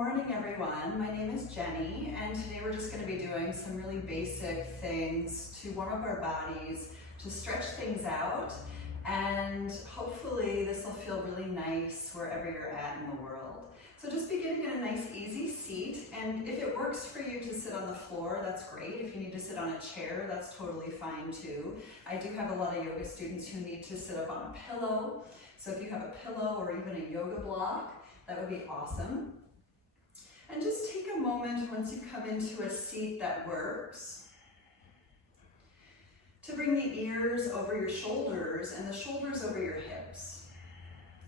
morning, everyone. My name is Jenny, and today we're just going to be doing some really basic things to warm up our bodies, to stretch things out, and hopefully this will feel really nice wherever you're at in the world. So just be getting in a nice easy seat, and if it works for you to sit on the floor, that's great. If you need to sit on a chair, that's totally fine too. I do have a lot of yoga students who need to sit up on a pillow, so if you have a pillow or even a yoga block, that would be awesome. And just take a moment once you come into a seat that works to bring the ears over your shoulders and the shoulders over your hips.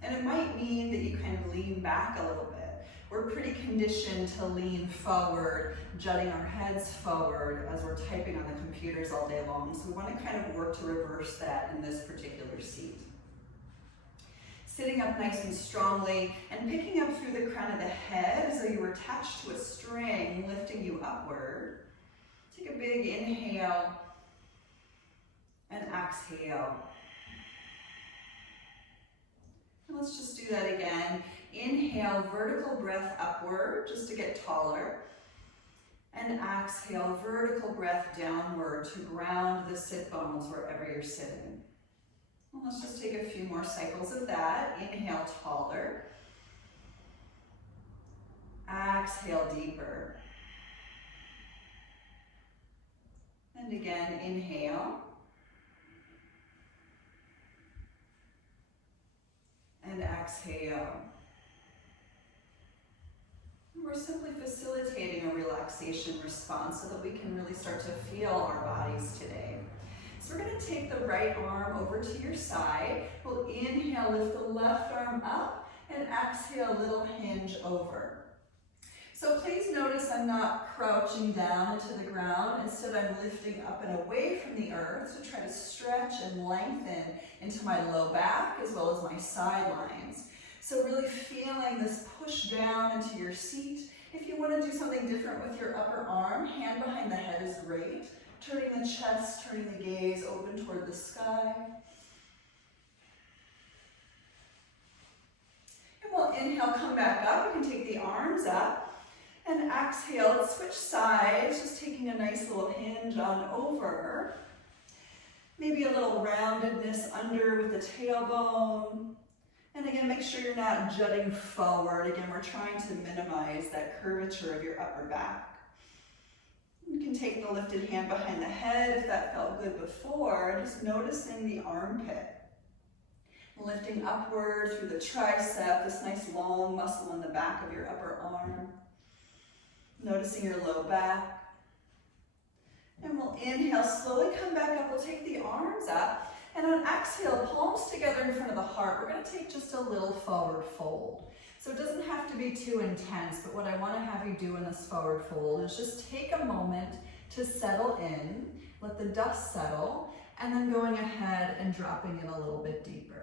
And it might mean that you kind of lean back a little bit. We're pretty conditioned to lean forward, jutting our heads forward as we're typing on the computers all day long. So we want to kind of work to reverse that in this particular seat. Sitting up nice and strongly and picking up through the crown of the head as though you were attached to a string, lifting you upward. Take a big inhale and exhale. And let's just do that again. Inhale, vertical breath upward just to get taller. And exhale, vertical breath downward to ground the sit bones wherever you're sitting. Well, let's just take a few more cycles of that. Inhale, taller. Exhale, deeper. And again, inhale. And exhale. And we're simply facilitating a relaxation response so that we can really start to feel our bodies today. So we're going to take the right arm over to your side. We'll inhale, lift the left arm up, and exhale, little hinge over. So please notice I'm not crouching down into the ground. Instead, I'm lifting up and away from the earth to try to stretch and lengthen into my low back as well as my sidelines. So really feeling this push down into your seat. If you want to do something different with your upper arm, hand behind the head is great. Turning the chest, turning the gaze open toward the sky. And we'll inhale, come back up. We can take the arms up. And exhale, let's switch sides, just taking a nice little hinge on over. Maybe a little roundedness under with the tailbone. And again, make sure you're not jutting forward. Again, we're trying to minimize that curvature of your upper back. You can take the lifted hand behind the head if that felt good before, just noticing the armpit. Lifting upward through the tricep, this nice long muscle in the back of your upper arm. Noticing your low back. And we'll inhale, slowly come back up. We'll take the arms up. And on exhale, palms together in front of the heart. We're going to take just a little forward fold. So it doesn't have to be too intense, but what I want to have you do in this forward fold is just take a moment to settle in, let the dust settle, and then going ahead and dropping in a little bit deeper.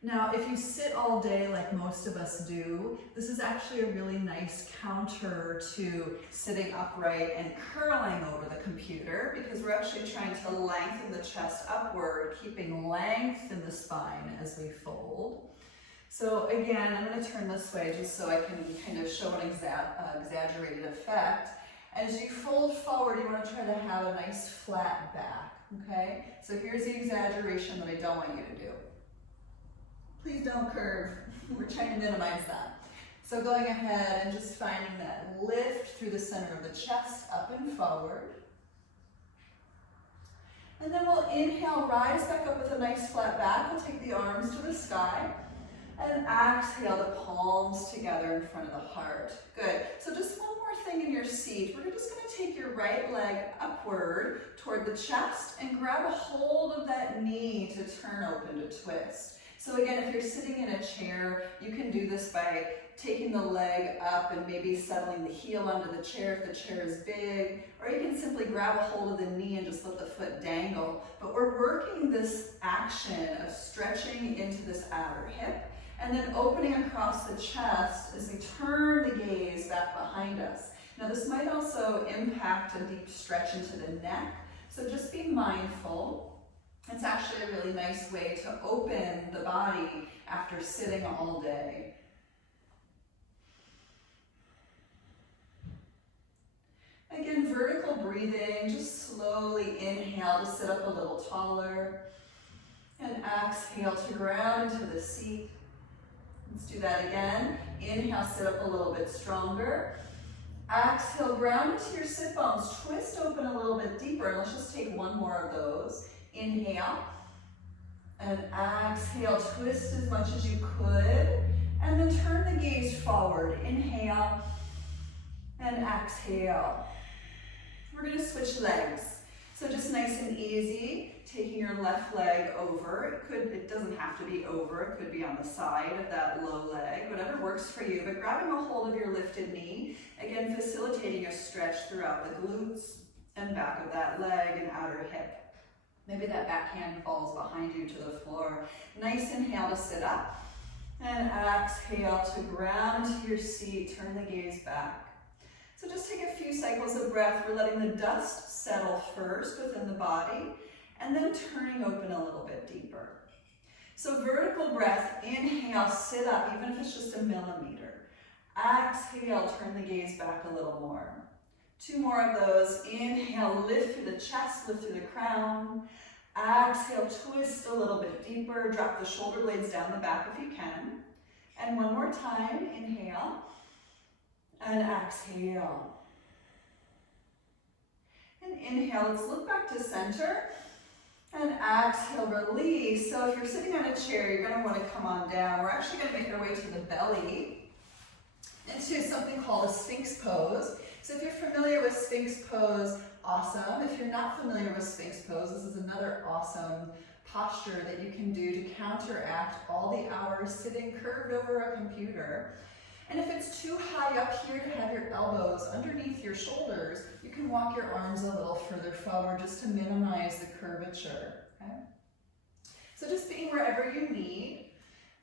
Now, if you sit all day like most of us do, this is actually a really nice counter to sitting upright and curling over the computer because we're actually trying to lengthen the chest upward, keeping length in the spine as we fold. So again, I'm going to turn this way just so I can kind of show an exaggerated effect. As you fold forward, you want to try to have a nice flat back, okay? So here's the exaggeration that I don't want you to do. Please don't curve. We're trying to minimize that. So going ahead and just finding that lift through the center of the chest, up and forward. And then we'll inhale, rise back up with a nice flat back. We'll take the arms to the sky. And exhale, the palms together in front of the heart. Good. So just one more thing in your seat. We're just going to take your right leg upward toward the chest and grab a hold of that knee to turn open to twist. So again, if you're sitting in a chair, you can do this by taking the leg up and maybe settling the heel under the chair if the chair is big, or you can simply grab a hold of the knee and just let the foot dangle. But we're working this action of stretching into this outer hip and then opening across the chest as we turn the gaze back behind us. Now this might also impact a deep stretch into the neck, so just be mindful. It's actually a really nice way to open the body after sitting all day. vertical breathing. Just slowly inhale to sit up a little taller. And exhale to ground into the seat. Let's do that again. Inhale, sit up a little bit stronger. Exhale, ground into your sit bones. Twist open a little bit deeper. Let's just take one more of those. Inhale. And exhale, twist as much as you could. And then turn the gaze forward. Inhale. And exhale. We're going to switch legs. So just nice and easy. Taking your left leg over. It doesn't have to be over. It could be on the side of that low leg, whatever works for you. But grabbing a hold of your lifted knee, again, facilitating a stretch throughout the glutes and back of that leg and outer hip. Maybe that back hand falls behind you to the floor. Nice inhale to sit up. And exhale to ground into your seat. Turn the gaze back. So just take a few cycles of breath. We're letting the dust settle first within the body, and then turning open a little bit deeper. So vertical breath, inhale, sit up, even if it's just a millimeter. Exhale, turn the gaze back a little more. 2 more of those. Inhale, lift through the chest, lift through the crown. Exhale, twist a little bit deeper. Drop the shoulder blades down the back if you can. And one more time, inhale. And exhale. And inhale, let's look back to center. And exhale, release. So if you're sitting on a chair, you're going to want to come on down. We're actually going to make our way to the belly into something called a Sphinx pose. So if you're familiar with Sphinx pose, awesome. If you're not familiar with Sphinx pose, this is another awesome posture that you can do to counteract all the hours sitting curved over a computer. And if it's too high up here to have your elbows underneath your shoulders, you can walk your arms a little further forward just to minimize the curvature. Okay? So just being wherever you need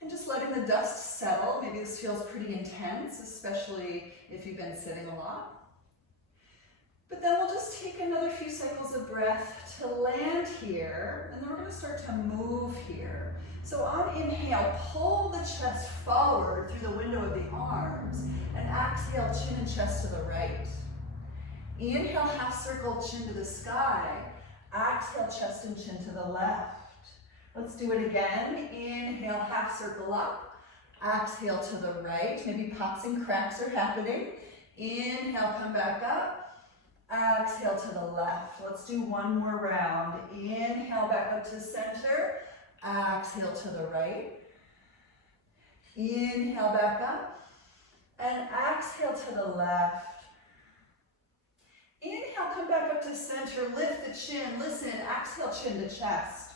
and just letting the dust settle. Maybe this feels pretty intense, especially if you've been sitting a lot. But then we'll just take another few cycles of breath to land here, and then we're going to start to move here. So on inhale, pull the chest forward through the window of the arms, and exhale, chin and chest to the right. Inhale, half circle, chin to the sky. Exhale, chest and chin to the left. Let's do it again. Inhale, half circle up. Exhale to the right. Maybe pops and cracks are happening. Inhale, come back up. Exhale to the left. Let's do one more round. Inhale, back up to center. Exhale to the right. Inhale, back up. And exhale to the left. Inhale, come back up to center. Lift the chin. Listen, exhale, chin to chest.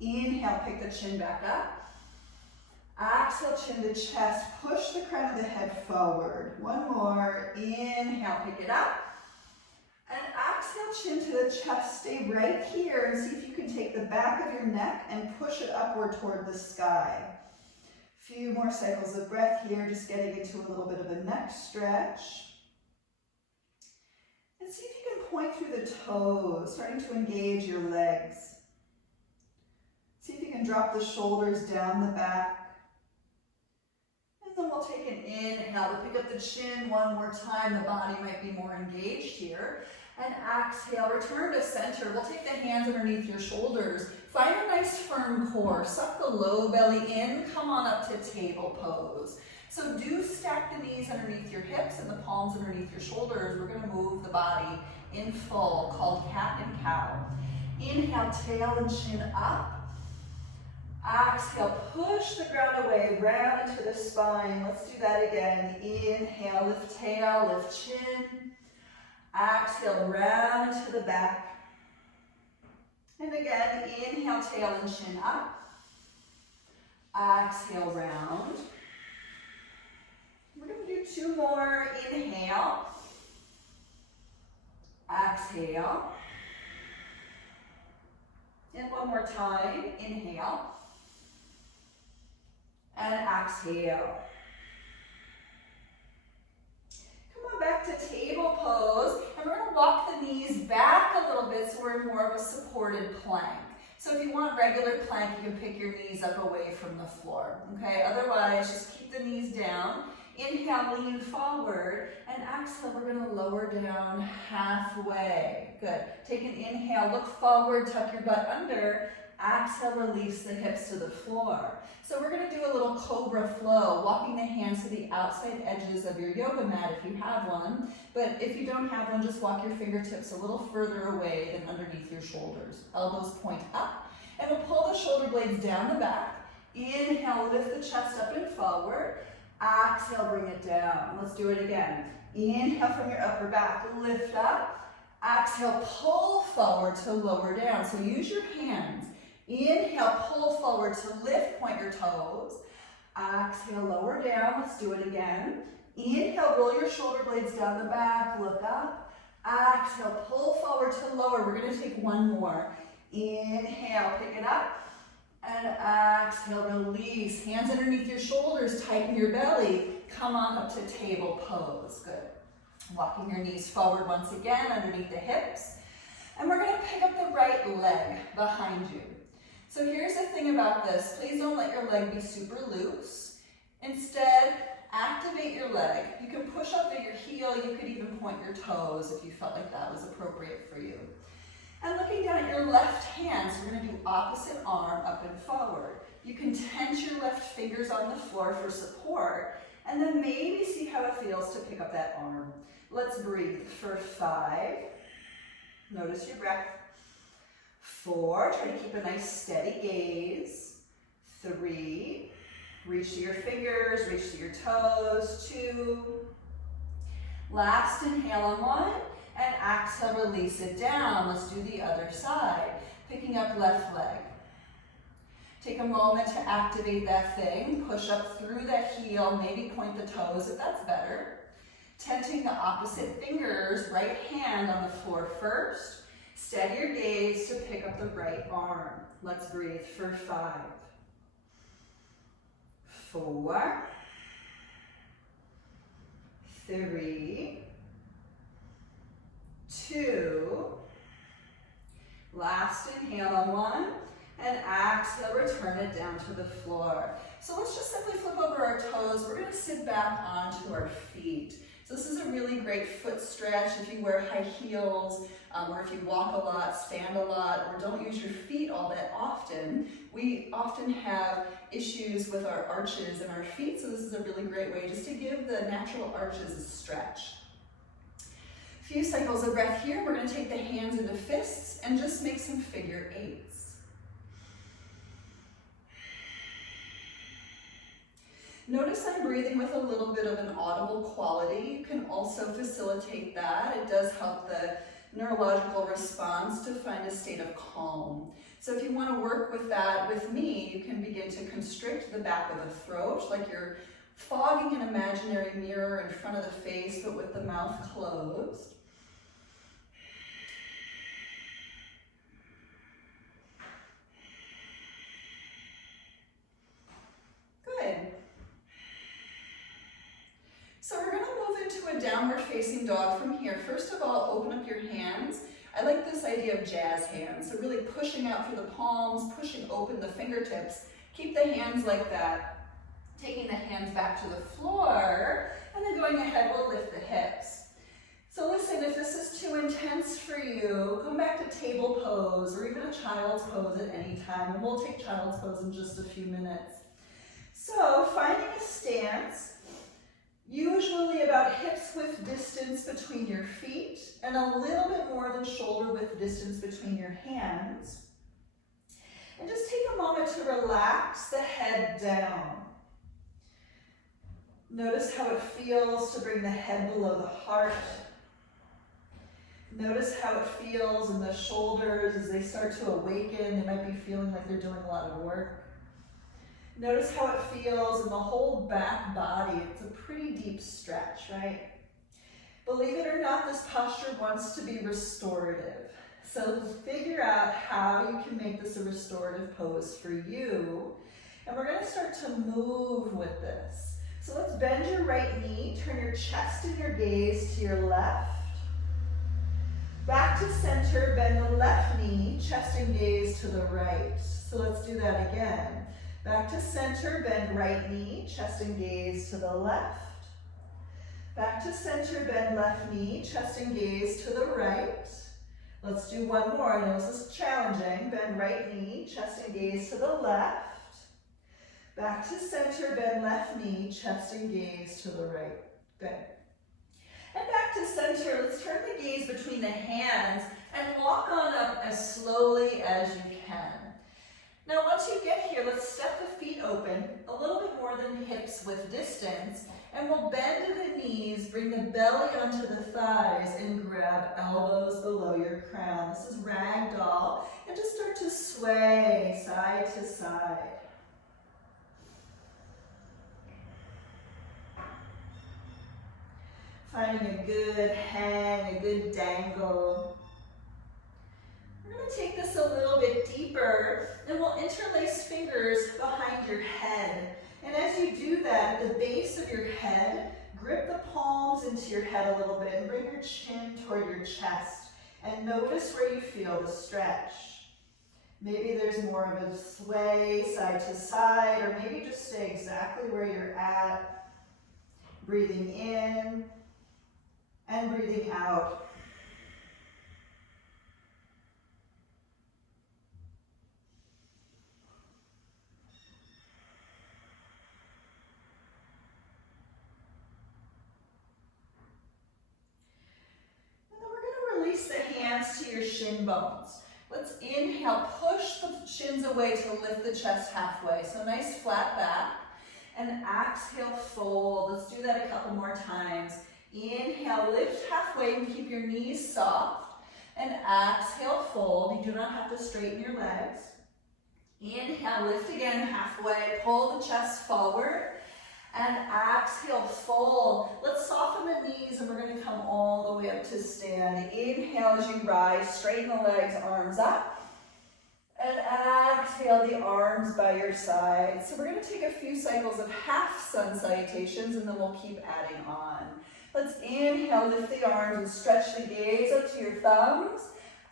Inhale, pick the chin back up. Exhale, chin to chest. Push the crown of the head forward. One more. Inhale, pick it up. And exhale, chin to the chest. Stay right here and see if you can take the back of your neck and push it upward toward the sky. Few more cycles of breath here, just getting into a little bit of a neck stretch. And see if you can point through the toes, starting to engage your legs. See if you can drop the shoulders down the back. And then we'll take an inhale to pick up the chin one more time. The body might be more engaged here. And exhale, return to center. We'll take the hands underneath your shoulders. Find a nice firm core. Suck the low belly in. Come on up to table pose. So do stack the knees underneath your hips and the palms underneath your shoulders. We're going to move the body in full, called cat and cow. Inhale, tail and chin up. Exhale, push the ground away, round into the spine. Let's do that again. Inhale, lift tail, lift chin. Exhale, round into the back. And again, inhale, tail and chin up. Exhale, round. We're going to do 2 more. Inhale. Exhale. And one more time. Inhale. And exhale. Come on back to table pose. And we're going to walk the knees back a little bit so we're in more of a supported plank. So if you want regular plank, you can pick your knees up away from the floor. Okay, otherwise just keep the knees down. Inhale, lean forward, and exhale, we're gonna lower down halfway. Good. Take an inhale, look forward, tuck your butt under. Exhale, release the hips to the floor. So we're gonna do a little cobra flow, walking the hands to the outside edges of your yoga mat if you have one. But if you don't have one, just walk your fingertips a little further away than underneath your shoulders. Elbows point up, and we'll pull the shoulder blades down the back. Inhale, lift the chest up and forward. Exhale, bring it down. Let's do it again. Inhale from your upper back, lift up. Exhale, pull forward to lower down. So use your hands. Inhale, pull forward to lift, point your toes. Exhale, lower down. Let's do it again. Inhale, roll your shoulder blades down the back, look up. Exhale, pull forward to lower. We're gonna take one more. Inhale, pick it up. And exhale, release. Hands underneath your shoulders, tighten your belly. Come on up to table pose. Good. Walking your knees forward once again, underneath the hips. And we're gonna pick up the right leg behind you. So here's the thing about this. Please don't let your leg be super loose. Instead, activate your leg. You can push up at your heel. You could even point your toes if you felt like that was appropriate for you. And looking down at your left hand, so we're going to do opposite arm up and forward. You can tense your left fingers on the floor for support, and then maybe see how it feels to pick up that arm. Let's breathe for 5. Notice your breath. 4, try to keep a nice steady gaze. 3, reach to your fingers, reach to your toes. 2, last inhale on 1. And exhale, release it down. Let's do the other side. Picking up left leg. Take a moment to activate that thing. Push up through that heel, maybe point the toes if that's better. Tenting the opposite fingers, right hand on the floor first. Steady your gaze to pick up the right arm. Let's breathe for 5. 4. 3. 2, last inhale on 1, and exhale, return it down to the floor. So let's just simply flip over our toes. We're going to sit back onto our feet. So this is a really great foot stretch if you wear high heels, or if you walk a lot, stand a lot, or don't use your feet all that often. We often have issues with our arches in our feet, so this is a really great way just to give the natural arches a stretch. Few cycles of breath here. We're going to take the hands into fists and just make some figure 8s. Notice I'm breathing with a little bit of an audible quality. You can also facilitate that. It does help the neurological response to find a state of calm. So if you want to work with that with me, you can begin to constrict the back of the throat, like you're fogging an imaginary mirror in front of the face, but with the mouth closed. Good. So we're going to move into a downward facing dog from here. First of all, open up your hands. I like this idea of jazz hands. So really pushing out through the palms, pushing open the fingertips. Keep the hands like that. Taking the hands back to the floor, and then going ahead, we'll lift the hips. So listen, if this is too intense for you, come back to table pose or even a child's pose at any time, and we'll take child's pose in just a few minutes. So finding a stance, usually about hips width distance between your feet and a little bit more than shoulder width distance between your hands. And just take a moment to relax the head down. Notice how it feels to bring the head below the heart. Notice how it feels in the shoulders as they start to awaken. They might be feeling like they're doing a lot of work. Notice how it feels in the whole back body. It's a pretty deep stretch, right? Believe it or not, this posture wants to be restorative. So figure out how you can make this a restorative pose for you. And we're going to start to move with this. So let's bend your right knee, turn your chest and your gaze to your left. Back to center, bend the left knee, chest and gaze to the right. So let's do that again. Back to center, bend right knee, chest and gaze to the left. Back to center, bend left knee, chest and gaze to the right. Let's do one more. I know this is challenging. Bend right knee, chest and gaze to the left. Back to center, bend left knee, chest and gaze to the right. Good. And back to center, let's turn the gaze between the hands and walk on up as slowly as you can. Now once you get here, let's step the feet open a little bit more than hips width distance, and we'll bend to the knees, bring the belly onto the thighs, and grab elbows below your crown. This is ragdoll, and just start to sway side to side. Finding a good hang, a good dangle. We're going to take this a little bit deeper, and we'll interlace fingers behind your head. And as you do that, at the base of your head, grip the palms into your head a little bit and bring your chin toward your chest. And notice where you feel the stretch. Maybe there's more of a sway side to side, or maybe just stay exactly where you're at. Breathing in and breathing out. Release the hands to your shin bones. Let's inhale, push the shins away to lift the chest halfway. So nice flat back. And exhale, fold. Let's do that a couple more times. Inhale, lift halfway and keep your knees soft. And exhale, fold. You do not have to straighten your legs. Inhale, lift again halfway. Pull the chest forward. And exhale, fold. Let's soften the knees and we're going to come all the way up to stand. Inhale as you rise, straighten the legs, arms up. And exhale the arms by your side. So we're going to take a few cycles of half sun salutations and then we'll keep adding on. Let's inhale, lift the arms and stretch the gaze up to your thumbs.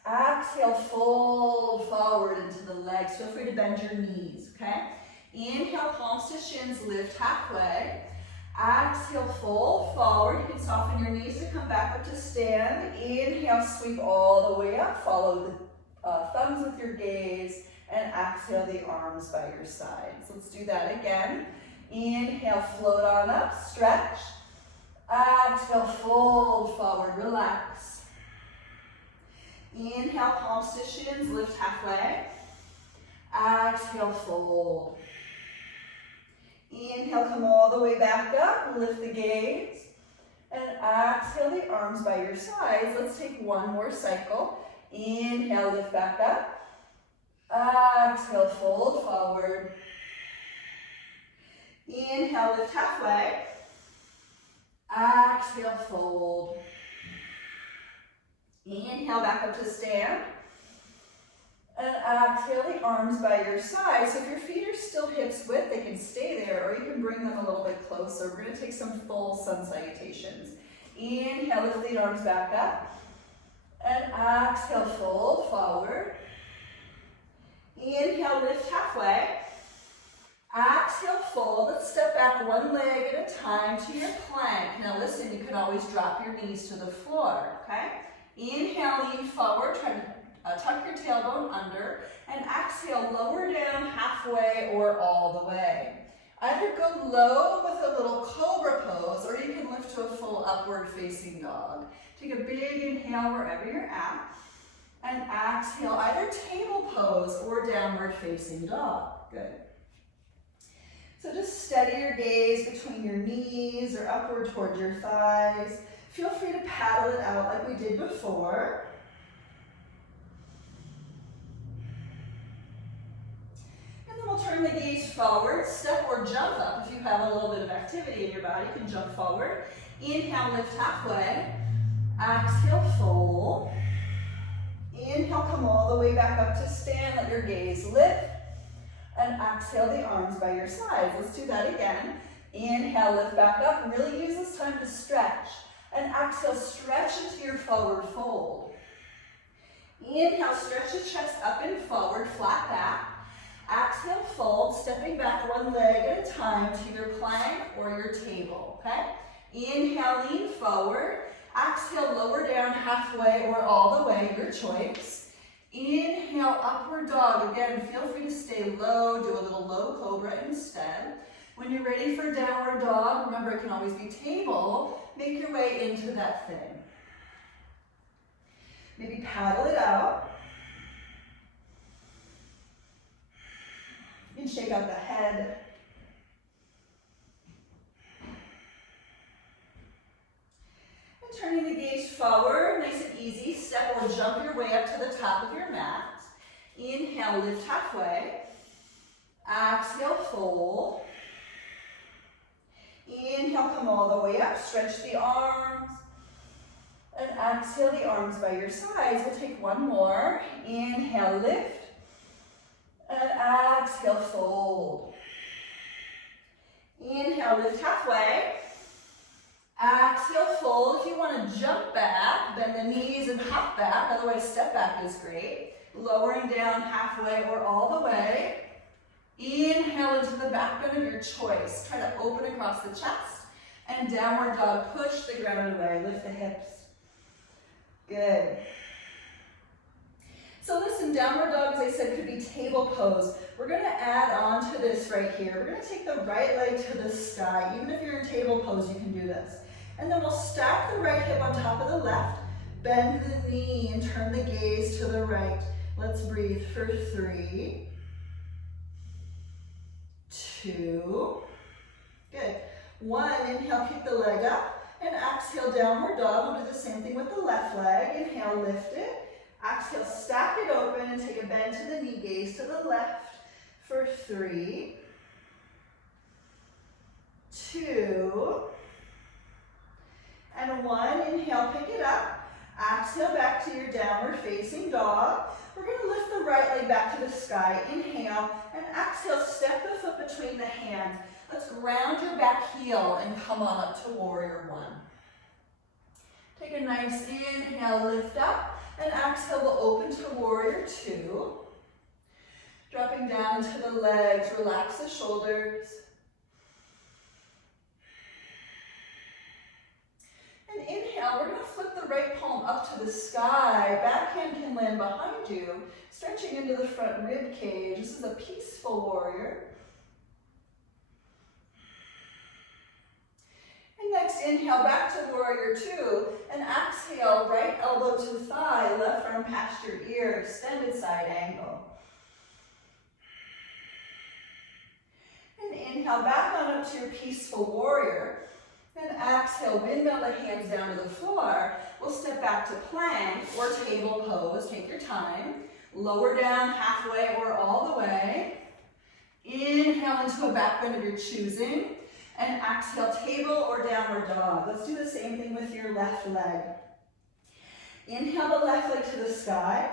Exhale, fold forward into the legs. Feel free to bend your knees, okay? Inhale, palms to shins, lift halfway. Exhale, fold forward. You can soften your knees to come back up to stand. Inhale, sweep all the way up. Follow the thumbs with your gaze. And exhale the arms by your sides. Let's do that again. Inhale, float on up, stretch. Exhale, fold forward, relax. Inhale, palms to shins, lift halfway. Exhale, fold. Inhale, come all the way back up, lift the gaze. And exhale the arms by your sides. Let's take one more cycle. Inhale, lift back up. Exhale, fold forward. Inhale, lift halfway. Exhale, fold. Inhale, back up to stand. And exhale the arms by your side. So if your feet are still hips width, they can stay there, or you can bring them a little bit closer. We're going to take some full sun salutations. Inhale, lift the arms back up. And exhale, fold forward. Inhale, lift halfway. Exhale, fold. Let's step back one leg at a time to your plank. Now listen, you can always drop your knees to the floor, okay? Inhale, lean forward, try to tuck your tailbone under, and exhale, lower down halfway or all the way. Either go low with a little cobra pose, or you can lift to a full upward facing dog. Take a big inhale wherever you're at, and exhale, either table pose or downward facing dog. Good. So just steady your gaze between your knees or upward toward your thighs. Feel free to paddle it out like we did before. And then we'll turn the gaze forward, step or jump up. If you have a little bit of activity in your body, you can jump forward. Inhale, lift halfway. Exhale, fold. Inhale, come all the way back up to stand. Let your gaze lift. And exhale the arms by your sides. Let's do that again. Inhale, lift back up. And really use this time to stretch. And exhale, stretch into your forward fold. Inhale, stretch the chest up and forward, flat back. Exhale, fold, stepping back one leg at a time to your plank or your table, okay? Inhale, lean forward. Exhale, lower down halfway or all the way, your choice. Inhale, upward dog. Again, feel free to stay low. Do a little low cobra instead. When you're ready for downward dog, remember it can always be table. Make your way into that thing. Maybe paddle it out. You can shake out the head. And turning the gaze forward, nice and easy. Step or jump your way up to the top of your mat. Inhale, lift halfway. Exhale, fold. Inhale, come all the way up. Stretch the arms. And exhale the arms by your sides. We'll take one more. Inhale, lift. And exhale, fold. Inhale, lift halfway. Exhale, fold. If you want to jump back, bend the knees and hop back. Otherwise, step back is great. Lowering down halfway or all the way. Inhale into the back bend of your choice. Try to open across the chest. And downward dog, push the ground away. Lift the hips. Good. So listen, downward dog, as I said, could be table pose. We're going to add on to this right here. We're going to take the right leg to the sky. Even if you're in table pose, you can do this. And then we'll stack the right hip on top of the left. Bend the knee and turn the gaze to the right. Let's breathe for 3, 2, good. 1, inhale, kick the leg up. And exhale, downward dog. We'll do the same thing with the left leg. Inhale, lift it. Exhale, stack it open and take a bend to the knee, gaze to the left for 3, 2, and 1. Inhale, pick it up. Exhale, back to your downward facing dog. We're going to lift the right leg back to the sky. Inhale, and exhale, step the foot between the hands. Let's ground your back heel and come on up to warrior 1. Take a nice inhale, lift up, and exhale, we'll open to warrior 2. Dropping down into the legs, relax the shoulders. And inhale, we're going to flip the right palm up to the sky. Back hand can land behind you, stretching into the front rib cage. This is a peaceful warrior. And next, inhale back to warrior 2, and exhale, right elbow to thigh, left arm past your ear, extended side angle. And inhale back on up to your peaceful warrior. And exhale, windmill the hands down to the floor. We'll step back to plank or table pose. Take your time. Lower down halfway or all the way. Inhale into a back bend of your choosing. And exhale, table or downward dog. Let's do the same thing with your left leg. Inhale the left leg to the sky.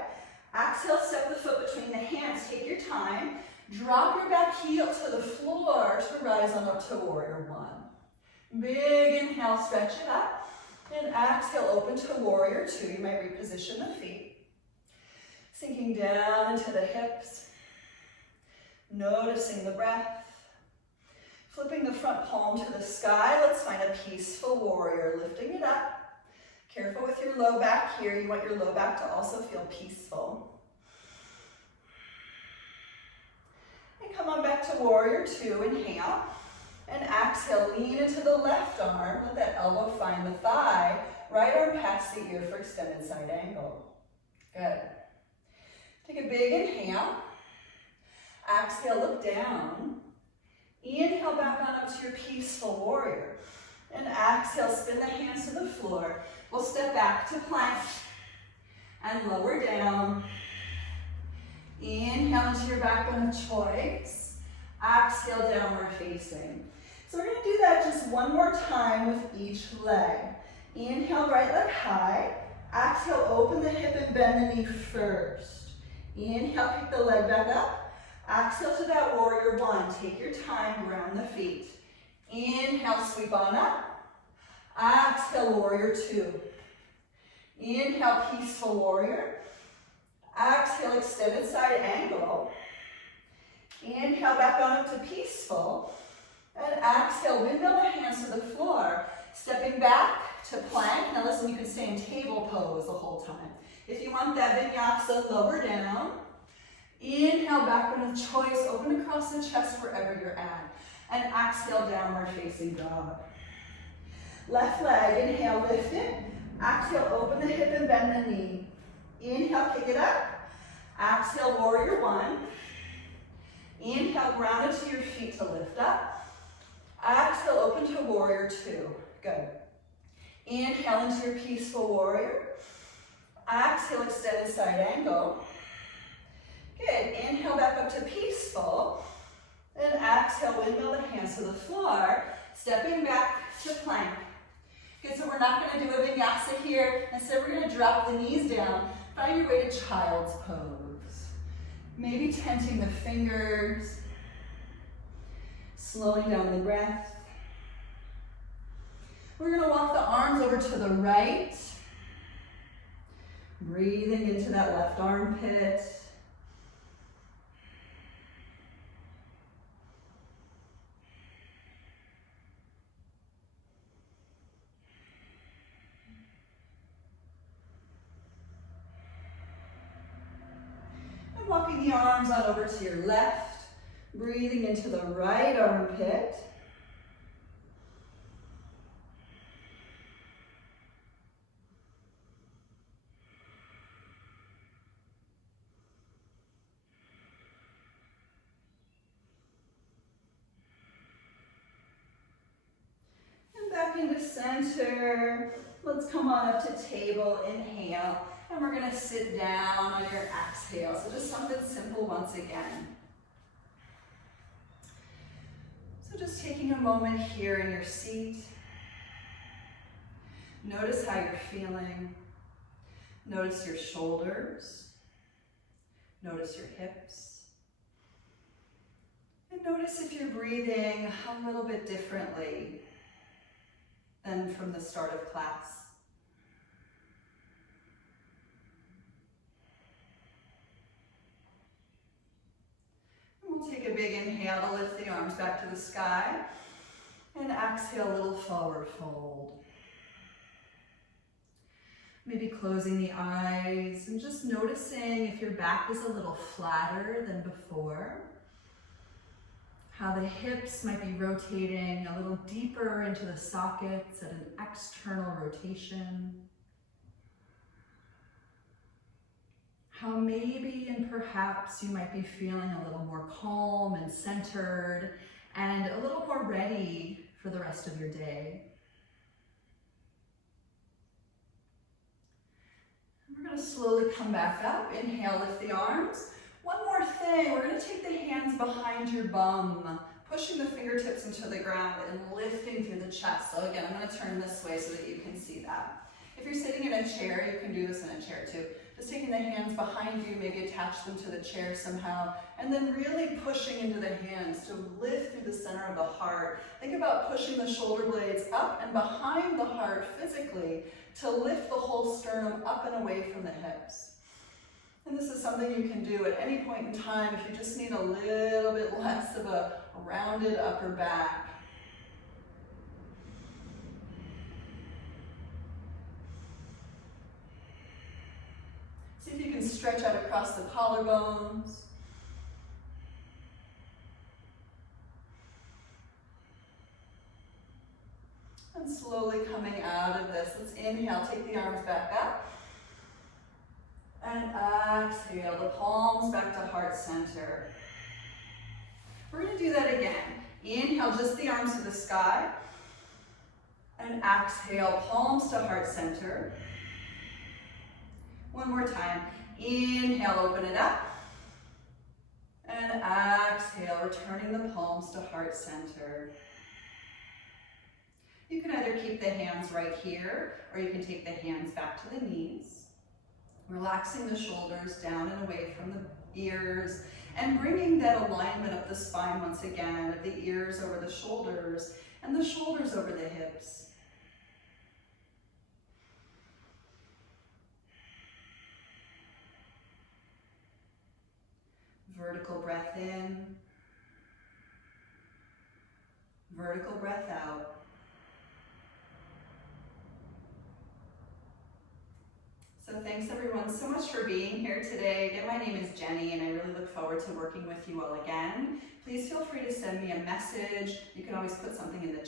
Exhale, step the foot between the hands. Take your time. Drop your back heel to the floor to rise on up to warrior 1. Big inhale, stretch it up. And exhale, open to warrior 2. You might reposition the feet. Sinking down into the hips. Noticing the breath. Flipping the front palm to the sky. Let's find a peaceful warrior. Lifting it up. Careful with your low back here. You want your low back to also feel peaceful. And come on back to warrior 2. Inhale. And exhale, lean into the left arm. Let that elbow find the thigh. Right arm past the ear for extended side angle. Good. Take a big inhale. Exhale, look down. Inhale back on up to your peaceful warrior. And exhale, spin the hands to the floor. We'll step back to plank. And lower down. Inhale into your back bend of choice. Exhale, downward facing. So we're going to do that just one more time with each leg. Inhale, right leg high. Exhale, open the hip and bend the knee first. Inhale, pick the leg back up. Exhale to that warrior 1. Take your time, ground the feet. Inhale, sweep on up. Exhale, warrior 2. Inhale, peaceful warrior. Exhale, extended side angle. Inhale, back on up to peaceful. And exhale, windmill the hands to the floor. Stepping back to plank. Now listen, you can stay in table pose the whole time. If you want that vinyasa, lower down. Inhale, back one of choice. Open across the chest wherever you're at. And exhale, downward facing dog. Left leg, inhale, lift it. Exhale, open the hip and bend the knee. Inhale, kick it up. Exhale, warrior one. Inhale, ground it to your feet to lift up. Exhale, open to warrior two. Good. Inhale into your peaceful warrior. Exhale, extended side angle. Good. Inhale back up to peaceful. And exhale, windmill the hands to the floor. Stepping back to plank. Good, so we're not going to do a vinyasa here. Instead, we're going to drop the knees down. Find your way to child's pose. Maybe tenting the fingers. Slowing down the breath. We're going to walk the arms over to the right. Breathing into that left armpit. And walking the arms on over to your left. Breathing into the right armpit. Back into center. Let's come on up to table. Inhale. And we're going to sit down on your exhale. So just something simple once again. So just taking a moment here in your seat. Notice how you're feeling. Notice your shoulders. Notice your hips. And notice if you're breathing a little bit differently than from the start of class. And we'll take a big inhale to lift the arms back to the sky. And exhale, a little forward fold. Maybe closing the eyes and just noticing if your back is a little flatter than before. How the hips might be rotating a little deeper into the sockets at an external rotation. How maybe and perhaps you might be feeling a little more calm and centered and a little more ready for the rest of your day. And we're going to slowly come back up. Inhale, lift the arms. One more thing, we're going to take the hands behind your bum, pushing the fingertips into the ground and lifting through the chest. So again, I'm going to turn this way so that you can see that. If you're sitting in a chair, you can do this in a chair too. Just taking the hands behind you, maybe attach them to the chair somehow, and then really pushing into the hands to lift through the center of the heart. Think about pushing the shoulder blades up and behind the heart physically to lift the whole sternum up and away from the hips. And this is something you can do at any point in time if you just need a little bit less of a rounded upper back. See if you can stretch out across the collarbones. And slowly coming out of this, let's inhale, take the arms back up. And exhale, the palms back to heart center. We're going to do that again. Inhale, just the arms to the sky. And exhale, palms to heart center. One more time. Inhale, open it up. And exhale, returning the palms to heart center. You can either keep the hands right here, or you can take the hands back to the knees. Relaxing the shoulders down and away from the ears and bringing that alignment up the spine once again, of the ears over the shoulders and the shoulders over the hips. Vertical breath in, vertical breath out. So thanks everyone so much for being here today. Again, my name is Jenny and I really look forward to working with you all again. Please feel free to send me a message. You can always put something in the